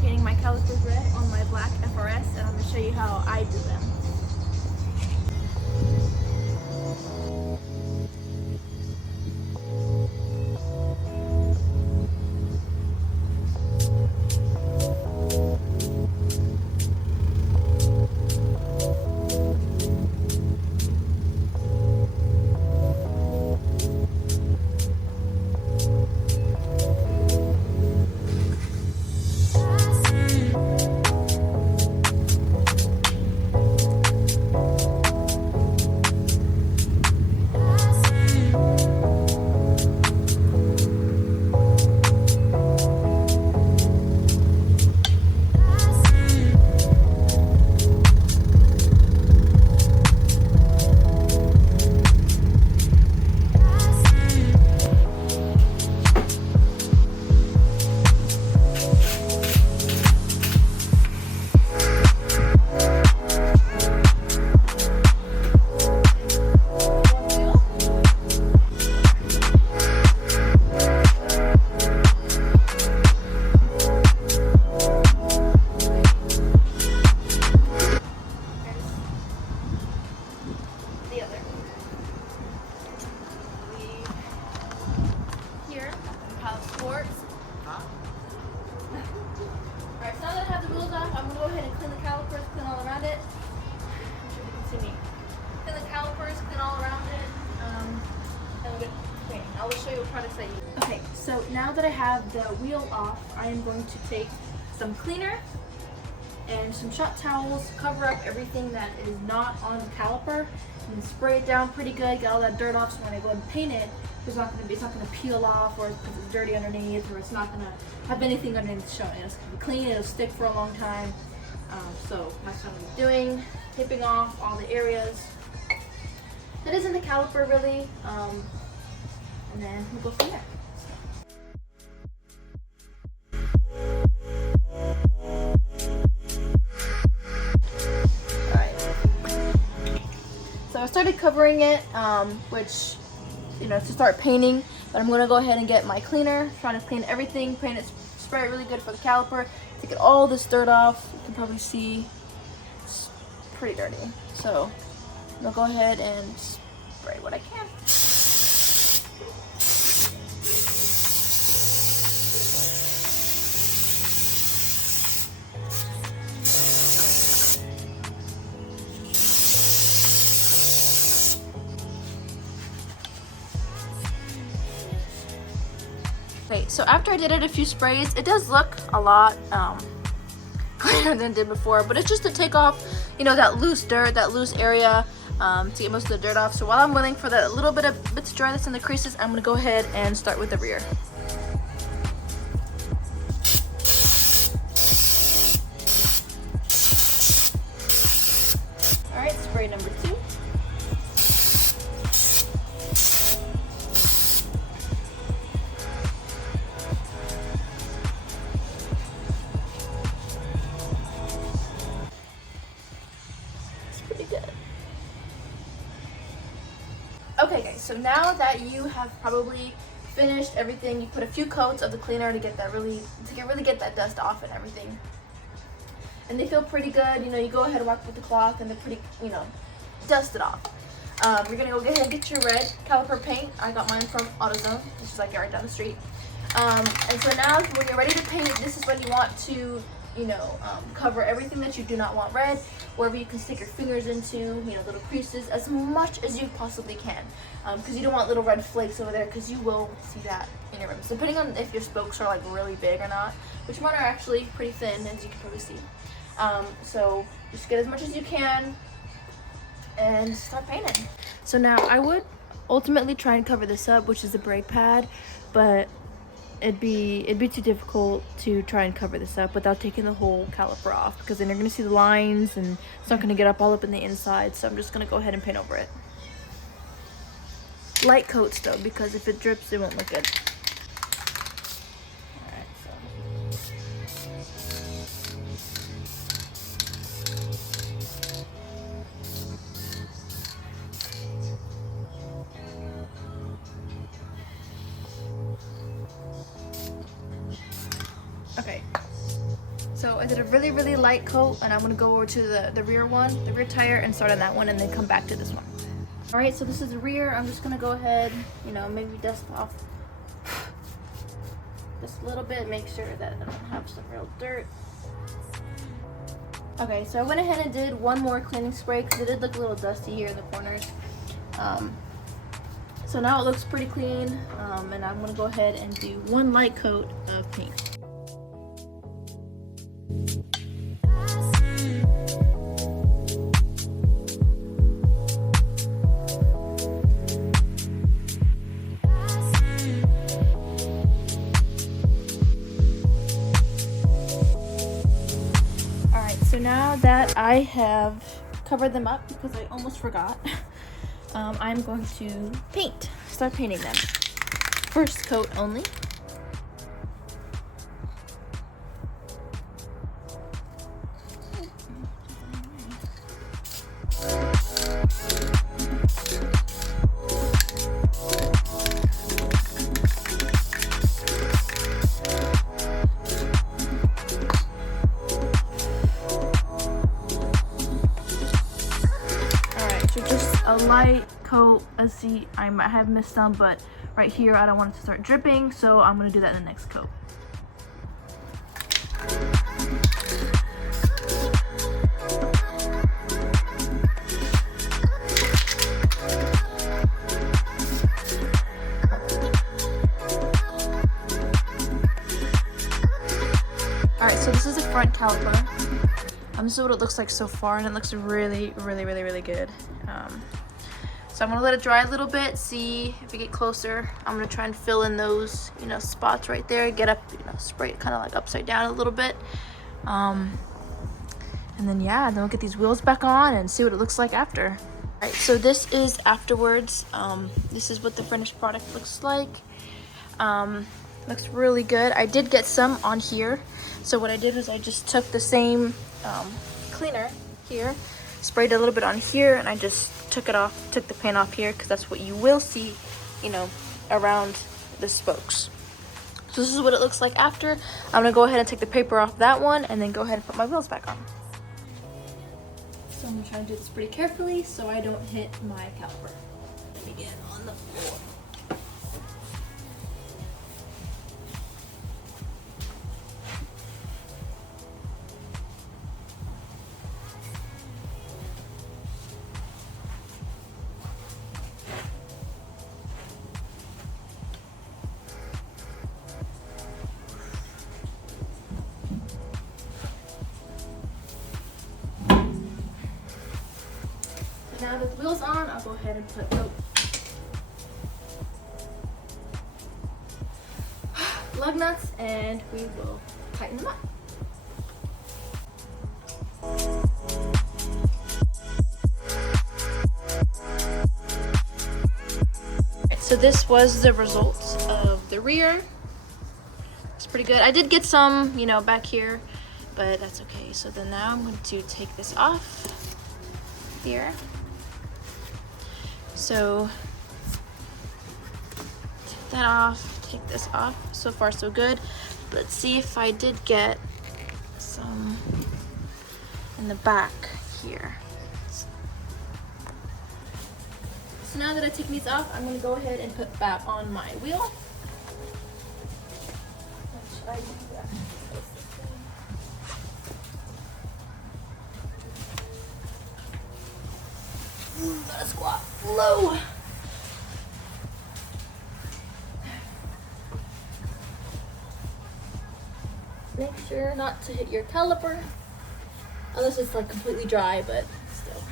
painting my calipers red on my black FRS, and I'm going to show you how I do them. Alright, so now that I have the wheels off, I'm going to go ahead and clean the calipers, clean all around it. I'm sure you can see me. Clean the calipers, clean all around it, and we'll get painting. I will show you what products I use. Okay, so now that I have the wheel off, I am going to take some cleaner and some shot towels, cover up everything that is not on the caliper, and spray it down pretty good, get all that dirt off, so when I go and paint it, it's not going to peel off, or because it's dirty underneath, or it's not going to have anything underneath showing. It's going to be clean, it'll stick for a long time. So that's what I'm doing, taping off all the areas that isn't the caliper really, and then we'll go from there. So I started covering it, which, you know, to start painting, but I'm going to go ahead and get my cleaner, trying to clean everything, paint it, spray it really good for the caliper, to get all this dirt off. You can probably see it's pretty dirty. So I'm going to go ahead and spray what I can. Okay, so after I did it a few sprays, it does look a lot cleaner than it did before, but it's just to take off, you know, that loose dirt, that loose area, to get most of the dirt off. So while I'm waiting for that little bit to dry that's in the creases, I'm gonna go ahead and start with the rear. All right, spray number 2. Okay guys, so now that you have probably finished everything, you put a few coats of the cleaner to get that really get that dust off and everything. And they feel pretty good. You know, you go ahead and wipe with the cloth and they're pretty, you know, dusted off. You're gonna go ahead and get your red caliper paint. I got mine from AutoZone, which is like right down the street. And so now when you're ready to paint, this is when you want to, you know, cover everything that you do not want red, wherever you can stick your fingers into, you know, little creases, as much as you possibly can, because you don't want little red flakes over there, because you will see that in your rims, depending on if your spokes are like really big or not, which mine are actually pretty thin, as you can probably see. So just get as much as you can and start painting. So now I would ultimately try and cover this up, which is the brake pad, but it'd be too difficult to try and cover this up without taking the whole caliper off, because then you're going to see the lines and it's not going to get up all up in the inside. So I'm just going to go ahead and paint over it. Light coats though, because if it drips it won't look good. Alright, so okay, So I did a really light coat, and I'm gonna go over to the rear one, the rear tire, and start on that one, and then come back to this one. All right, so this is the rear. I'm just gonna go ahead, you know, maybe dust off just a little bit, make sure that I don't have some real dirt. Okay, so I went ahead and did one more cleaning spray because it did look a little dusty here in the corners. So now it looks pretty clean, and I'm gonna go ahead and do one light coat of paint. So now that I have covered them up, because I almost forgot, I'm going to start painting them. First coat only. A light coat. Let's see, I might have missed some, but right here I don't want it to start dripping, so I'm going to do that in the next coat. Alright, so this is the front caliper. This is what it looks like so far, and it looks really good. So I'm gonna let it dry a little bit, see if we get closer. I'm gonna try and fill in those, you know, spots right there, get up, you know, spray it kind of like upside down a little bit. And then yeah, then we'll get these wheels back on and see what it looks like after. All right, so this is afterwards. This is what the finished product looks like. Looks really good. I did get some on here. So what I did was I just took the same cleaner here, sprayed a little bit on here, and I just took the paint off here, because that's what you will see, you know, around the spokes. So this is what it looks like after. I'm gonna go ahead and take the paper off that one, and then go ahead and put my wheels back on. So I'm gonna try and do this pretty carefully so I don't hit my caliper. Let me get on the floor. Now that the wheel's on, I'll go ahead and put lug nuts, and we will tighten them up. So this was the results of the rear. It's pretty good. I did get some, you know, back here, but that's okay. So then now I'm going to take this off here. So take that off, take this off. So far so good. Let's see if I did get some in the back here. So now that I've taken these off, I'm going to go ahead and put that on my wheel. What should I do? Gotta squat low. Make sure not to hit your caliper, unless it's like completely dry, but still.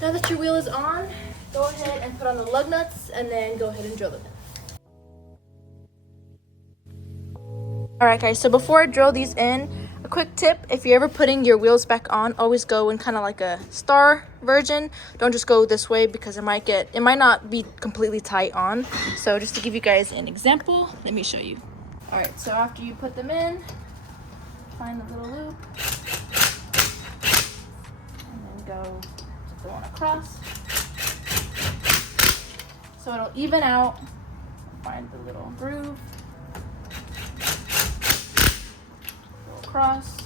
Now that your wheel is on, go ahead and put on the lug nuts, and then go ahead and drill them in. Alright guys, so before I drill these in, a quick tip: if you're ever putting your wheels back on, always go in kind of like a star version. Don't just go this way, because it might not be completely tight on. So just to give you guys an example, let me show you. Alright, so after you put them in, find the little loop, and then go to the one across. So it'll even out. Find the little groove, go across,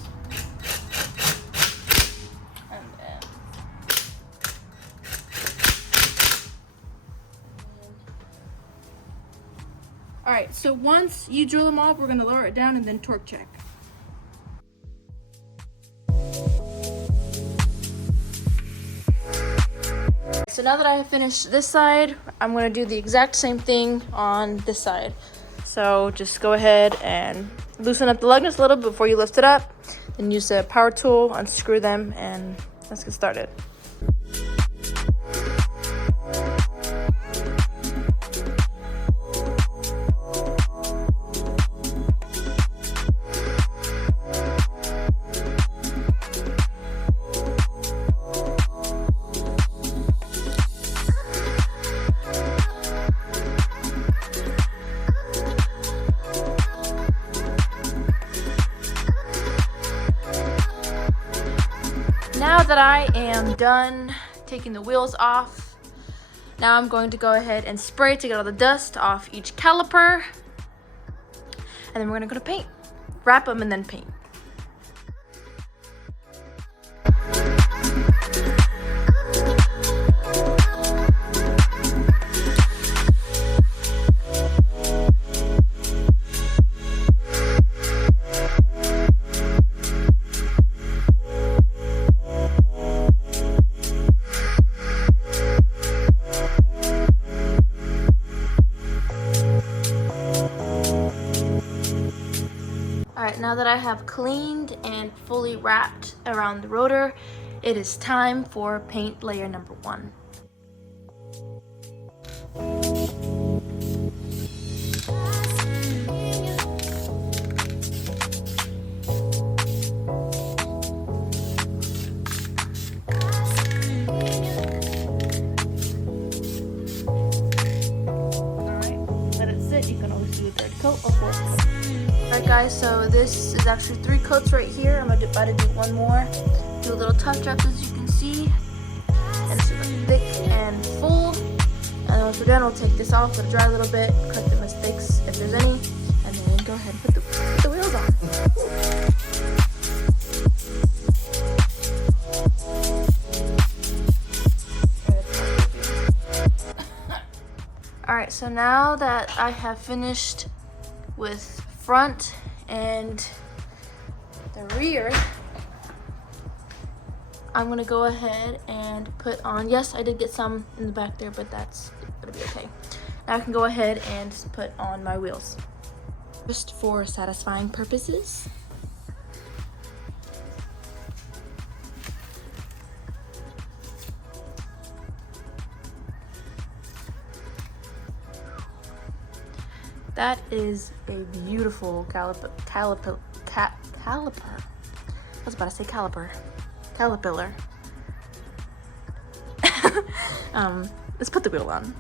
and then all right, so once you drill them off, we're going to lower it down and then torque check. So now that I have finished this side, I'm going to do the exact same thing on this side. So just go ahead and loosen up the lug nuts a little before you lift it up. Then use the power tool, unscrew them, and let's get started. Now that I am done taking the wheels off, now I'm going to go ahead and spray to get all the dust off each caliper. And then we're gonna go to paint. Wrap them and then paint. Alright, now that I have cleaned and fully wrapped around the rotor, it is time for paint layer number 1. Alright, let it sit. You can always do a third coat or fourth coat. Alright guys, so this is actually 3 coats right here. I'm about to do one more. Do a little tough drops as you can see. And it's thick and full. And then once we're done, we'll take this off, let it dry a little bit, cut the mistakes if there's any, and then go ahead and put the wheels on. Alright, so now that I have finished with front and the rear, I'm gonna go ahead and put on, yes, I did get some in the back there, but that's gonna be okay. Now I can go ahead and put on my wheels. Just for satisfying purposes. That is a beautiful caliper. I was about to say caliper. Caterpillar. Let's put the wheel on.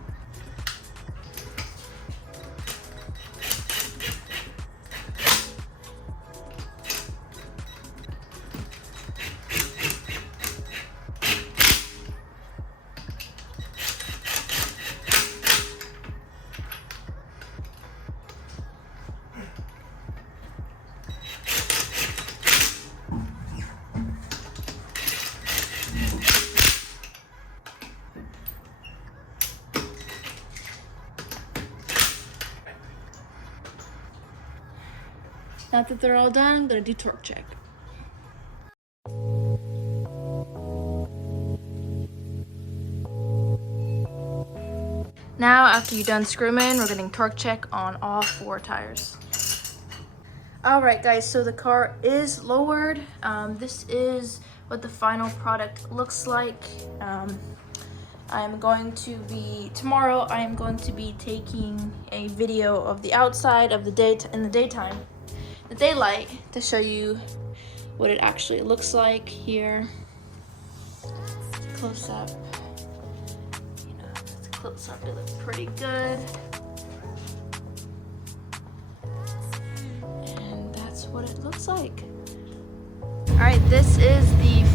Now that they're all done, I'm gonna do torque check. Now, after you're done screwing in, we're getting torque check on all 4 tires. Alright guys, so the car is lowered. This is what the final product looks like. Tomorrow I am going to be taking a video of the outside of the daytime, the daylight, to show you what it actually looks like here. Close up. It's close up, it looks pretty good. And that's what it looks like. Alright, this is the